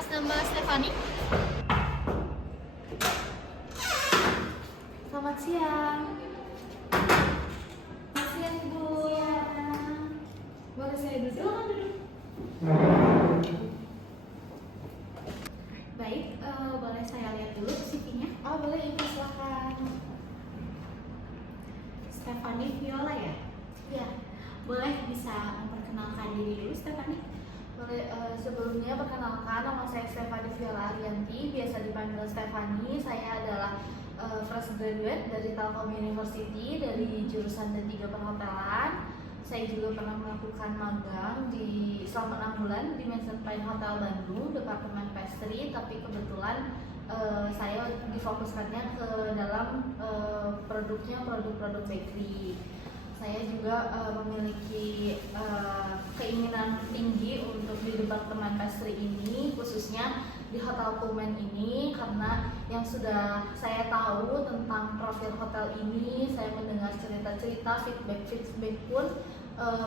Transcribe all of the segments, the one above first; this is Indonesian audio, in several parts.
atas nama Stefani. Selamat siang. Selamat siang, Bu. Boleh saya duduk? Silakan duduk. Baik, boleh saya lihat dulu CV-nya? Oh, boleh, Ibu, silakan. Stefani Viola ya? Ya, Boleh bisa memperkenalkan diri dulu, Stefani? boleh. Sebelumnya perkenalkan, nama saya Stefani Viola Arianti, biasa dipanggil Stefani. Saya adalah fresh graduate dari Telkom University dari jurusan D3 Perhotelan. Saya juga pernah melakukan magang selama 6 bulan di Mansion Pine Hotel Bandung, Departemen Pastry, tapi kebetulan saya difokuskannya ke dalam produk bakery. Saya juga memiliki keinginan tinggi untuk di Departemen Pastry ini, khususnya di Hotel Pullman ini, karena yang sudah saya tahu tentang profil hotel ini, saya mendengar cerita-cerita, feedback pun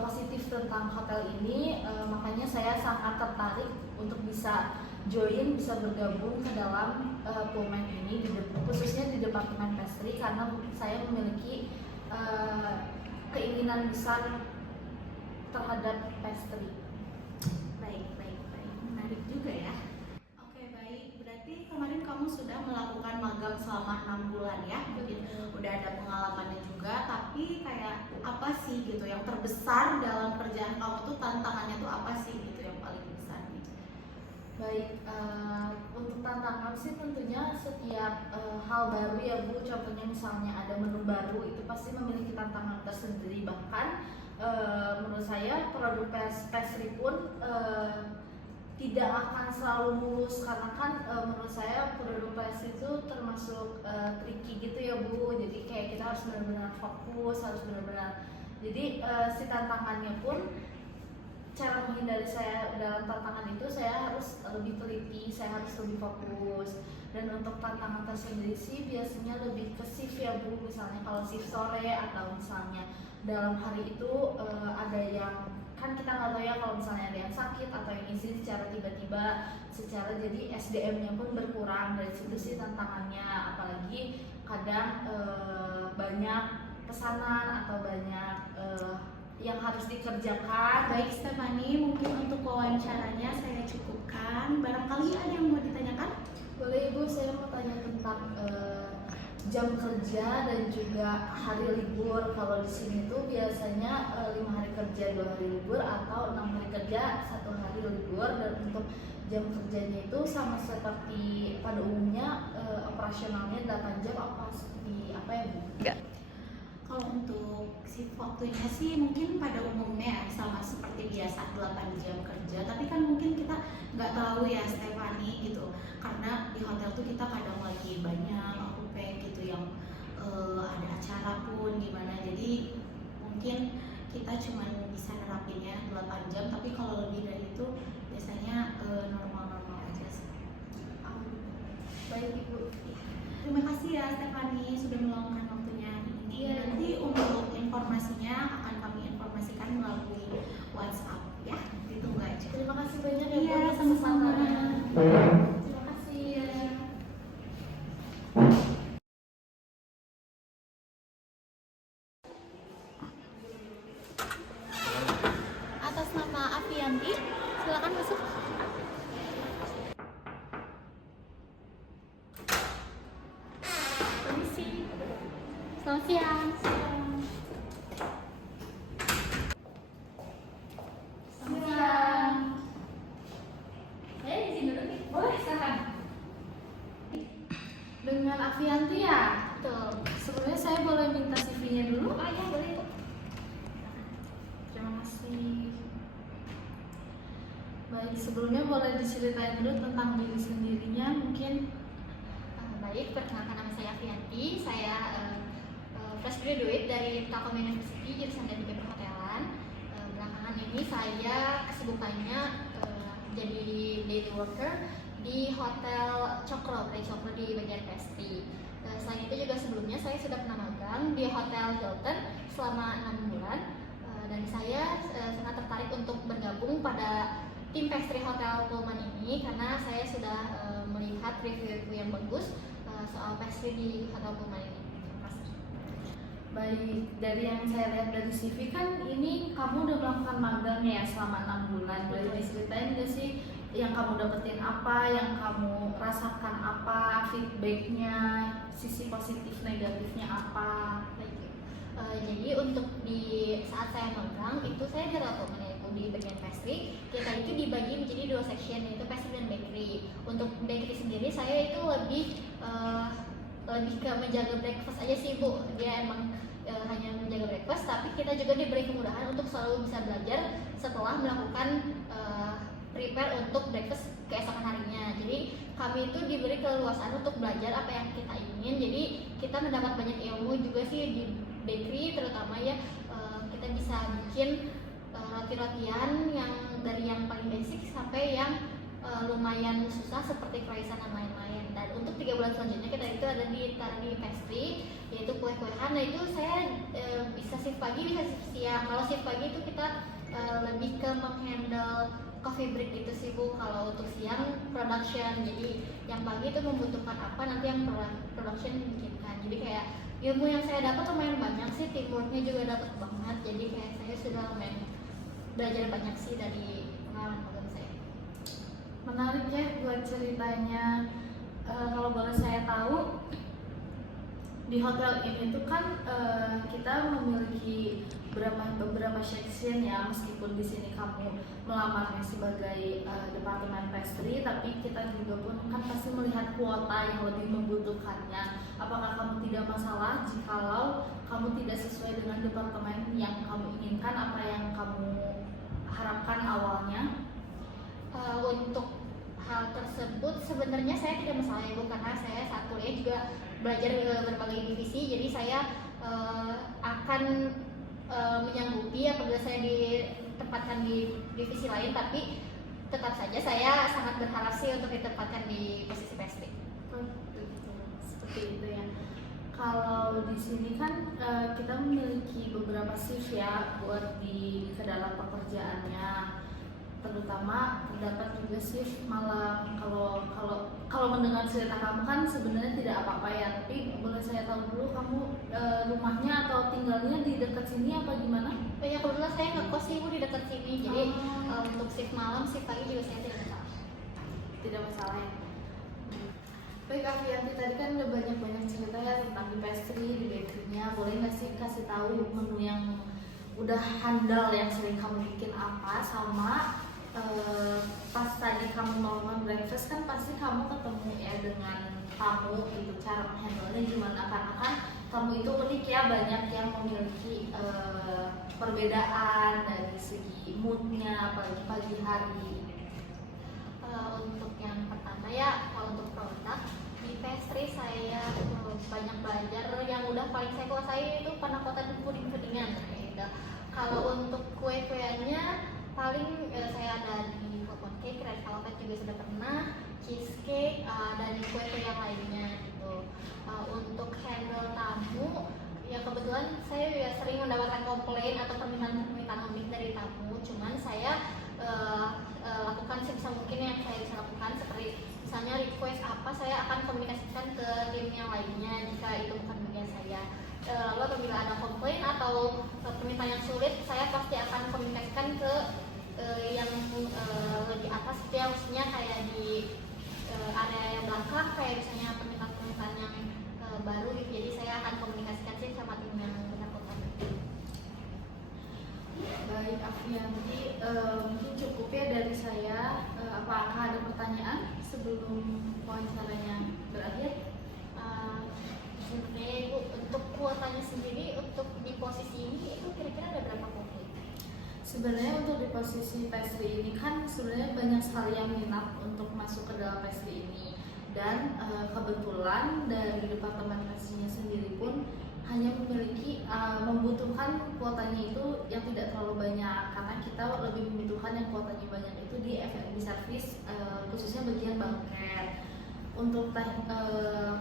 positif tentang hotel ini, makanya saya sangat tertarik untuk bisa bergabung ke dalam Pullman ini, khususnya di Departemen Pastry, karena saya memiliki keinginan besar terhadap pastry. Baik. Menarik juga ya. Oke, baik. Berarti kemarin kamu sudah melakukan magang selama 6 bulan ya? Mungkin udah ada pengalamannya juga, tapi kayak apa sih gitu yang terbesar dalam kerjaan kamu tuh, tantangannya tuh apa sih gitu yang paling besar gitu? Baik, untuk tantangan sih tentunya setiap hal baru ya Bu, contohnya misalnya ada menu baru itu pasti memiliki tantangan tersendiri. Bahkan menurut saya produk pastry pun tidak akan selalu mulus, karena kan menurut saya produk pastry itu termasuk tricky gitu ya Bu, jadi kayak kita harus benar-benar fokus, jadi si tantangannya pun, cara menghindari saya dalam tantangan itu, saya harus lebih teliti, saya harus lebih fokus. Dan untuk tantangan tersendiri sih biasanya lebih ke shift ya Bu, misalnya kalau shift sore atau misalnya dalam hari itu ada yang, kan kita nggak tahu ya kalau misalnya ada yang sakit atau yang izin secara tiba-tiba, jadi SDM-nya pun berkurang. Dari situ sih tantangannya, apalagi kadang banyak pesanan atau banyak yang harus dikerjakan. Baik Stefani, mungkin untuk wawancaranya saya cukupkan. Barangkali ada yang mau ditanyakan? Boleh Ibu, saya mau tanya tentang jam kerja dan juga hari libur. Kalau di sini tuh biasanya 5 hari kerja 2 hari libur, atau 6 hari kerja 1 hari libur. Dan untuk jam kerjanya itu sama seperti pada umumnya, operasionalnya 8 jam apa seperti apa ya Bu? Enggak. Kalau untuk shift waktunya sih mungkin pada umumnya sama seperti biasa 8 jam kerja, tapi kan mungkin kita nggak tahu ya Stefani gitu, karena di hotel tuh kita kadang lagi banyak open gitu yang ada acara pun gimana, jadi mungkin kita cuma bisa nerapinnya 8 jam, tapi kalau lebih dari itu biasanya normal-normal aja sih. Baik Ibu. Terima kasih ya Stefani sudah meluangkan waktunya ini. Iya. Nanti untuk informasinya akan kami informasikan melalui WhatsApp ya. Ditunggu aja. Terima kasih banyak ya Bu. Iya, atas sama-sama. kesempatannya. Terima kasih ya. Atas nama Avianti, silakan masuk. Permisi. Selamat siang. Selamat siang. Saya di sini dulu nih. Boleh, silakan. Dengan Avianti ya? Betul. Sebelumnya saya boleh minta CV-nya dulu? Oh iya, boleh Bu. Terima kasih. Baik, sebelumnya boleh diceritain dulu tentang diri sendirinya mungkin. Baik, perkenalkan nama saya Avianti. Saya fresh graduate dari Telkom University jurusan D3 Perhotelan. Belakangan ini saya kesibukannya jadi daily worker di Hotel Cokro, di bagian pastry. Selain itu juga sebelumnya saya sudah pernah magang di Hotel Hilton selama 6 bulan, dan saya sangat tertarik untuk bergabung pada tim pastry Hotel Pullman ini karena saya sudah melihat review yang bagus soal pastry di Hotel Pullman ini. Terima kasih. Baik, dari yang saya lihat dari CV kan ini kamu udah melakukan magang ya selama 6 bulan. Boleh diceritain nggak sih yang kamu dapetin apa, yang kamu rasakan apa, feedbacknya, sisi positif negatifnya apa? Baik. Jadi untuk di saat saya magang itu saya di Rotoman yaitu di bagian pastry. Kita itu dibagi menjadi 2 section yaitu pastry dan bakery. Untuk bakery sendiri saya itu lebih ke menjaga breakfast aja sih Bu. Dia emang hanya menjaga breakfast, tapi kita juga diberi kemudahan untuk selalu bisa belajar setelah melakukan prepare untuk breakfast keesokan harinya. Jadi kami itu diberi keleluasaan untuk belajar apa yang kita ingin. Jadi kita mendapat banyak ilmu juga sih di bakery, terutama ya kita bisa bikin roti-rotian yang dari yang paling basic sampai yang lumayan susah seperti croissant dan lain-lain. Dan untuk 3 bulan selanjutnya kita itu ada di pastry yaitu kue-kuean. Nah itu saya bisa shift pagi bisa shift siang. Kalau shift pagi itu kita lebih ke menghandle coffee break gitu sih Bu. Kalau untuk siang production, jadi yang pagi itu membutuhkan apa nanti yang production bikinkan. Jadi kayak ilmu yang saya dapat lumayan banyak sih, teamworknya juga dapat banget. Jadi kayak saya sudah lumayan belajar banyak sih dari pengalaman magang saya. Menarik ya buat ceritanya. Kalau boleh saya tahu, di hotel ini tuh kan kita memiliki beberapa section ya, meskipun di sini kamu melamarnya sebagai departemen pastry, tapi kita juga pun kan pasti melihat kuota yang lebih membutuhkannya. Apakah kamu tidak masalah jikalau kamu tidak sesuai dengan departemen yang kamu inginkan, apa yang kamu harapkan awalnya? Untuk hal tersebut sebenarnya saya tidak masalah ya Bu, karena saya saat kuliah juga belajar berbagai divisi, jadi saya akan menyanggupi apabila saya ditempatkan di divisi lain, tapi tetap saja saya sangat berharap sih untuk ditempatkan di posisi pastry. Seperti itu ya. Kalau di sini kan kita memiliki beberapa shift ya buat di ke dalam pekerjaannya, terutama terdapat juga shift malam. Kalau mendengar cerita kamu kan sebenarnya tidak apa-apa ya, tapi boleh saya tahu dulu kamu rumahnya atau tinggalnya di dekat sini apa gimana? Ya kebetulan saya ngekos sih Bu di dekat sini, jadi untuk shift malam, shift pagi juga saya tidak masalah. Tidak masalah ya. Baik Avianti, tadi kan udah banyak cerita ya tentang di pastry, di bakery-nya. Boleh nggak sih kasih tahu menu yang udah handal yang sering kamu bikin apa, sama pas tadi kamu melakukan breakfast kan pasti kamu ketemu ya dengan tamu gitu, cara menghandle-nya gimana, karena kan kamu itu unik ya, banyak yang memiliki perbedaan dari segi moodnya apalagi pagi hari. Untuk yang pertama ya, kalau untuk produk di pastry saya banyak belajar. Yang udah paling saya kuasai itu panna-cotta dan puding-pudingan gitu. Kalau untuk kue-kueannya paling saya ada di cupcake, cake, red velvet juga sudah pernah, cheesecake, dan kue-kue yang lainnya gitu. Untuk handle tamu, ya kebetulan saya juga sering mendapatkan komplain atau permintaan unik dari tamu. Cuman saya lakukan sebisa mungkin yang saya bisa lakukan, seperti misalnya request apa, saya akan komunikasikan ke tim yang lainnya jika itu bukan bagian saya. Lalu apabila ada komplain atau permintaan yang sulit, saya pasti akan komunikasikan ke yang lebih atas, ya maksudnya kayak di area yang belakang, kayak misalnya permintaan yang baru gitu. Jadi saya akan komunikasikan sih sama tim yang bersangkutan. Baik Avianti, mungkin cukup ya dari saya. Apakah ada pertanyaan sebelum wawancaranya berakhir? Sebenarnya Ibu, untuk kuotanya sendiri untuk di posisi ini itu kira-kira ada berapa kuota? Sebenarnya untuk di posisi pastry ini kan sebenarnya banyak sekali yang minat untuk masuk ke dalam pastry ini, dan kebetulan dari departemen pastry-nya sendiri pun hanya memiliki membutuhkan kuotanya itu yang tidak terlalu banyak, karena kita lebih membutuhkan yang kuotanya banyak itu di F&B service, khususnya bagian banquet. Untuk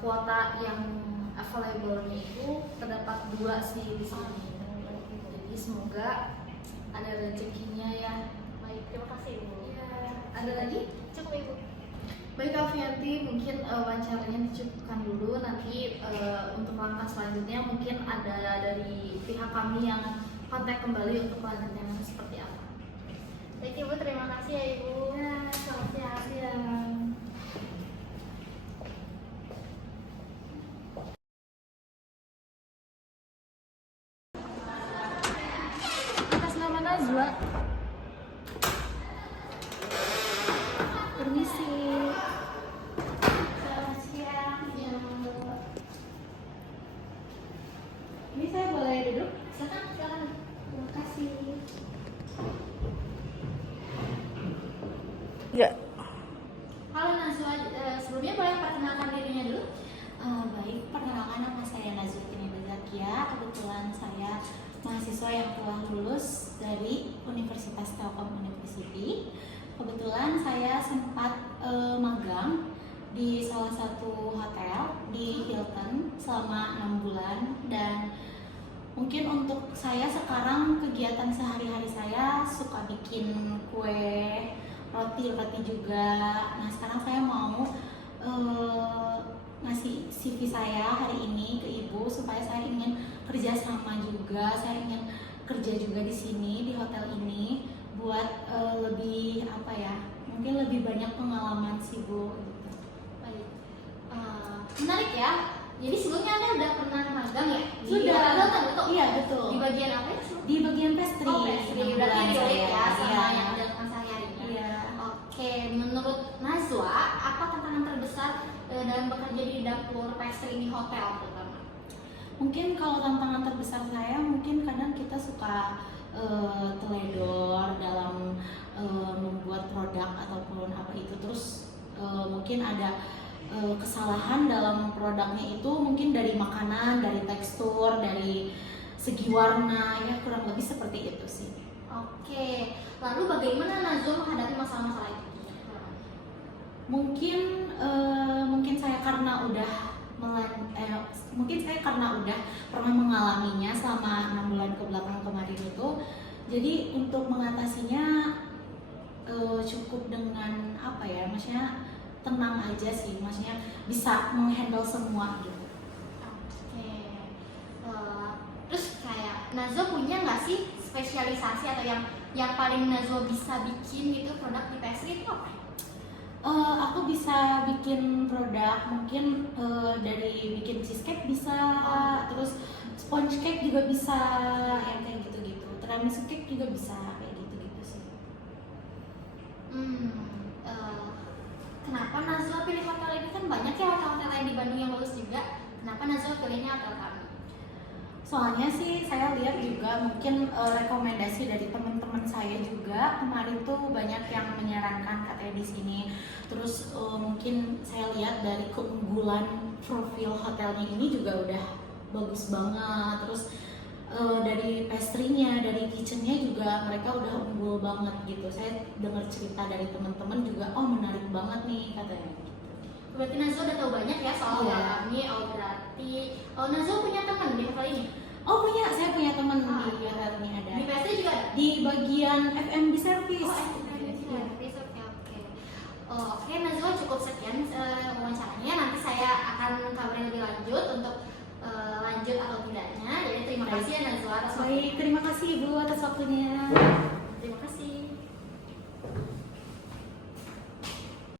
kuota yang available-nya itu terdapat 2 sih di sini. Jadi semoga ada rezekinya ya Baik, terima kasih Ibu. Iya. Ada lagi? Cukup Ibu. Baik Alfianti, mungkin wawancaranya dicukupkan dulu. Nanti untuk langkah selanjutnya mungkin ada dari pihak kami yang kontak kembali untuk lanjutannya seperti apa. Baik Ibu, terima kasih ya Ibu. Ya, selamat siang. Atas nama Najwa. Permisi. Selamat siang. Ini saya boleh duduk? Silakan, silakan. Terima kasih. Halo Nazwa, sebelumnya boleh perkenalkan dirinya dulu? Baik, perkenalkan nama saya Nazwatin Zakia. Kebetulan saya mahasiswa yang telah lulus dari Universitas Telkom University. Kebetulan saya sempat magang di salah satu hotel di Hilton selama 6 bulan, dan mungkin untuk saya sekarang kegiatan sehari-hari saya suka bikin kue, roti juga. Nah, sekarang saya mau ngasih CV saya hari ini ke Ibu supaya saya ingin kerja sama juga, saya ingin kerja juga di sini di hotel ini buat lebih apa ya, mungkin lebih banyak pengalaman sih Bu. Gitu. Baik. Menarik ya. Jadi sebelumnya Anda udah pernah magang ya? Di Sudah. Hilton, betul? Iya betul. Di bagian apa ya? Di bagian pastry. Oh, pastry. 6 Berarti bulan relate ya saya. sama Iya. yang dilakukan sehari-harinya. Iya. Oke, menurut Nazwa, apa tantangan terbesar dalam bekerja di dapur pastry di hotel terutama? Mungkin kalau tantangan terbesar saya, mungkin kadang kita suka teledor dalam membuat produk ataupun apa itu, terus mungkin ada kesalahan dalam produknya itu, mungkin dari makanan, dari tekstur, dari segi warna, ya kurang lebih seperti itu sih. Oke, lalu bagaimana Nazwa menghadapi masalah-masalah itu? Mungkin saya karena udah mungkin saya karena udah pernah mengalaminya selama 6 bulan ke belakang kemarin itu, jadi untuk mengatasinya cukup dengan apa ya, maksudnya tenang aja sih, maksudnya bisa menghandle semua gitu. Oke, terus kayak Nazwa punya nggak sih spesialisasi atau yang paling Nazwa bisa bikin gitu produk di pastry itu apa? Aku bisa bikin produk, mungkin dari bikin cheesecake bisa, terus sponge cake juga bisa, yang kayak gitu-gitu. Tiramisu cake juga bisa, kayak gitu-gitu sih. Kenapa Nazwa pilih hotel ini? Kan banyak ya hotel-hotel lain di Bandung yang bagus juga. Kenapa Nazwa pilihnya hotel kami? Soalnya sih saya lihat juga mungkin rekomendasi dari teman-teman saya juga kemarin tuh banyak yang menyarankan katanya di sini. Terus mungkin saya lihat dari keunggulan profil hotelnya ini juga udah bagus banget. Terus dari pastry-nya, dari kitchen-nya juga mereka udah unggul banget gitu. Saya dengar cerita dari teman-teman juga, oh menarik banget nih katanya. Berarti Nazwa udah tahu banyak ya soal Iya. hotel kami. Oh berarti, Nazwa punya teman di hotel ini? Oh punya, saya punya teman di hotel ini ada. Di pastry juga ada? Di bagian F&B service. Oh, oke. Oke, Nazwa cukup sekian wawancaranya. Nanti saya akan kabarin lebih lanjut untuk lanjut atau tidaknya. Jadi terima kasih ya Nazwa atas waktunya. Baik, terima kasih Ibu atas waktunya.